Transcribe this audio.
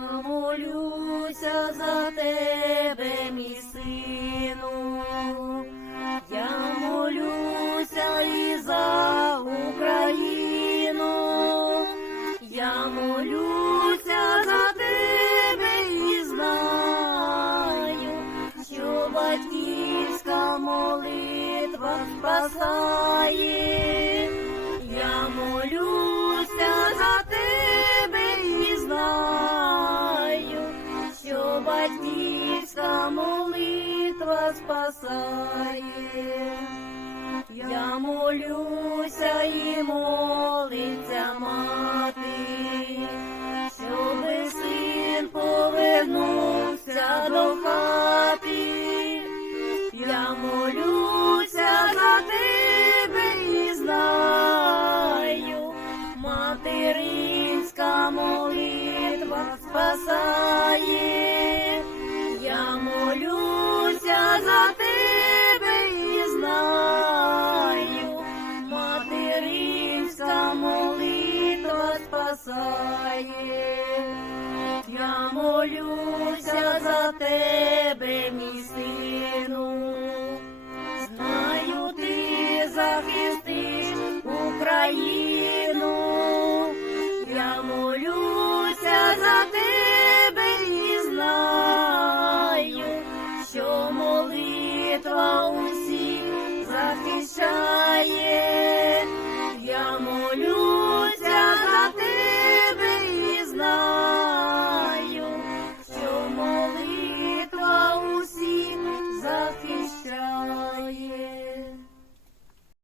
молюся за тебе, мій сину, я молюся і за Україну, я молюся за тебе і знаю, що батьківська молитва спасає. Батьківська молитва спасає. Я молюся і молиться мати, щоби син повернувся до хати. Я молюся за тебе і знаю, материнська молитва спасає. Спасає. Я молюся за тебе, мій сину. Знаю, ти захистиш Україну. Я молюся за тебе і знаю, що молитва усіх захищає.